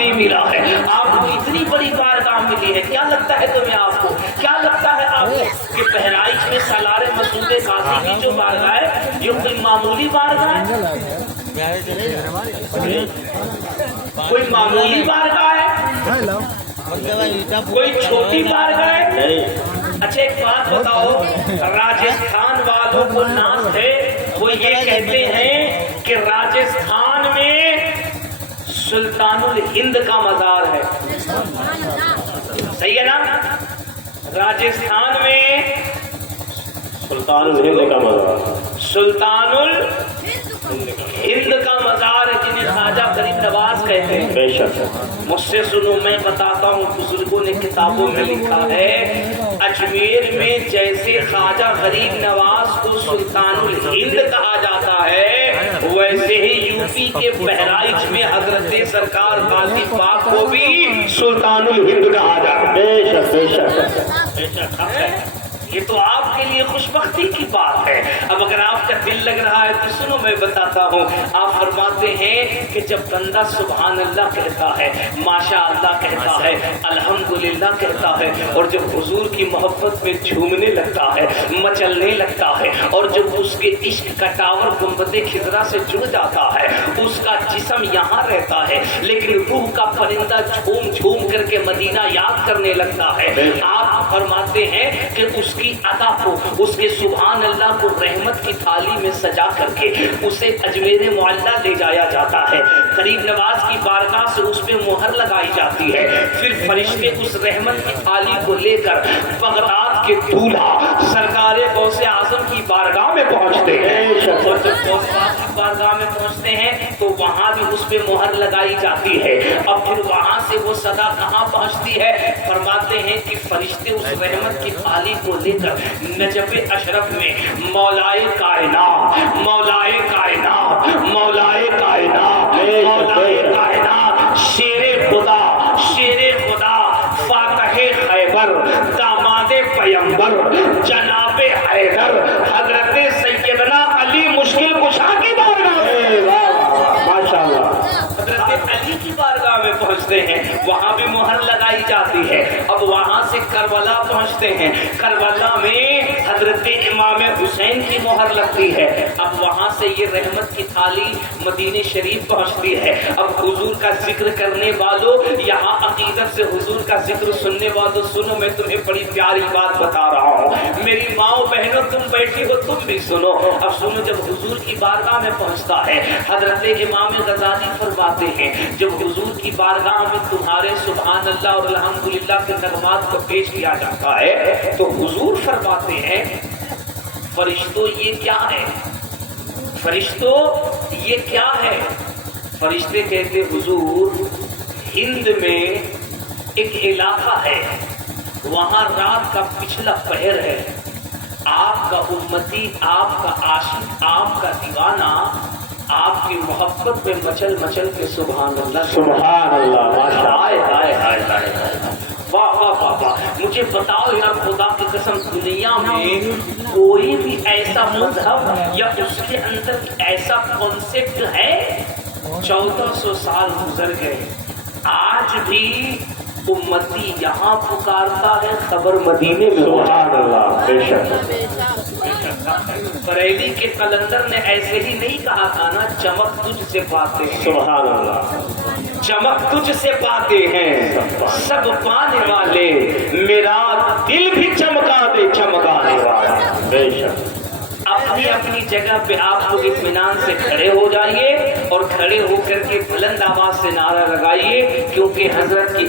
معمولی ملا ہے، آپ کو اتنی بڑی بارگاہ ملی ہے. کیا لگتا ہے تمہیں، آپ کو کیا لگتا ہے آپ کو کہ بہرائچ میں سالار مسعود قاضی کی جو بارگاہ ہے یہ کوئی معمولی بارگاہ ہے؟ کوئی معمولی بارگاہ ہے؟ کوئی چھوٹی بارگاہ ہے؟ اچھا ایک بات بتاؤ، راجستھان والوں کو ناز ہے، وہ یہ کہتے ہیں کہ راجستھان میں سلطان الہند کا مزار ہے. صحیح ہے نا؟ راجستھان میں سلطان الہند کا مزار، سلطان الہند کا مزار ہے جنہیں خواجہ غریب نواز کہتے ہیں. بے شک. مجھ سے سنو، میں بتاتا ہوں، بزرگوں نے کتابوں میں لکھا ہے اجمیر میں جیسے خواجہ غریب نواز کو سلطان الہند کہا جاتا ہے، ویسے ہی یو پی کے بہرائچ میں حضرت سرکار غازی پاک کو بھی سلطان الہند کہا جاتا ہے. بے شک بے شک. بے شک. یہ تو آپ کے لیے خوش بختی کی بات ہے. اب اگر آپ کا دل لگ رہا ہے تو سنو، میں بتاتا ہوں. آپ فرماتے ہیں کہ جب بندہ سبحان اللہ کہتا ہے، ماشاء اللہ کہتا ہے، الحمدللہ کہتا ہے، اور جب حضور کی محبت میں جھومنے لگتا ہے، مچلنے لگتا ہے، اور جب اس کے عشق کا ٹاور گنبد خضرا سے جڑ جاتا ہے، اس کا جسم یہاں رہتا ہے لیکن روح کا پرندہ جھوم جھوم کر کے مدینہ یاد کرنے لگتا ہے. آپ فرماتے ہیں کہ اس کی ادا کو، اس کے سبحان اللہ کو رحمت کی تھالی میں سجا کر کے اسے اجمیر معلیٰ لے جایا جاتا ہے. غریب نواز کی بارگاہ سے اس پہ مہر لگائی جاتی ہے. پھر فرشتے اس رحمت کی تھالی کو لے کر بغداد کے دولہا سرکار غوث اعظم کی بارگاہ میں پہنچتے ہیں. اور جب غوث پاک کی بارگاہ میں پہنچتے ہیں تو وہاں بھی اس پہ مہر لگائی جاتی ہے. اب پھر وہاں سے وہ صدا کہاں پہنچتی ہے؟ فرماتے ہیں کہ فرشتے اس رحمت کی تھالی کو لے کر نجف اشرف میں مولائے کائنات، مولائے کائنات، مولائے کائنات، مولائے کائنات، شیر خدا، شیر خدا، فاتح خیبر، داماد پیمبر، جناب حیدر، حضرت سیدنا علی مشکل کشا کی بارگاہ میں، ماشاء اللہ، حضرت علی کی بارگاہ میں پہنچتے ہیں. وہاں بھی مہر لگائی جاتی ہے. اب وہاں سے کربلا پہنچتے ہیں. کربلا میں حضرت امام حسین کی مہر لگتی ہے. اب وہاں سے یہ رحمت کی تھالی مدینہ شریف پہنچتی ہے. اب حضور کا ذکر کرنے والوں، یہاں عقیدت سے حضور کا ذکر سننے والوں، سنو میں تمہیں بڑی پیاری بات بتا رہا ہوں. میری ماؤں بہنوں تم بیٹھی ہو، تم بھی سنو. اب سنو، جب حضور کی بارگاہ میں پہنچتا ہے، حضرت امام غزالی فرماتے ہیں جب حضور کی بارگاہ میں تمہارے سبحان اللہ اور الحمدللہ کے نغمات کو پیش کیا جاتا ہے تو حضور فرماتے ہیں فرشتوں یہ کیا ہے؟ فرشتوں یہ کیا ہے؟ فرشتے کہتے حضور ہند میں ایک علاقہ ہے، وہاں رات کا پچھلا پہر ہے، آپ کا امتی، آپ کا عاشق، آپ کا دیوانہ آپ کی محبت میں مچل مچل کے سبحان اللہ سبحان اللہ، ماشاء اللہ، واہ واہ واہ واہ. مجھے بتاؤ یار، خدا کی قسم دنیا میں کوئی بھی ایسا مذہب یا اس کے اندر ایسا کانسیپٹ ہے؟ 1400 سال گزر گئے، آج بھی امتی یہاں پکارتا ہے، خبر مدینے میں. سبحان اللہ، بے شک. بریلی کے قلندر نے ایسے ہی نہیں کہا تھا نا، چمک تجھ سے پاتے ہیں، سبحان اللہ، چمک تجھ سے پاتے ہیں سب پانے والے، میرا دل بھی چمکا دے چمکانے والا. بے شک. اپنی اپنی جگہ پہ آپ لوگ اطمینان سے کھڑے ہو جائیے اور کھڑے ہو کر کے بلند آواز سے نعرہ لگائیے، کیونکہ حضرت کی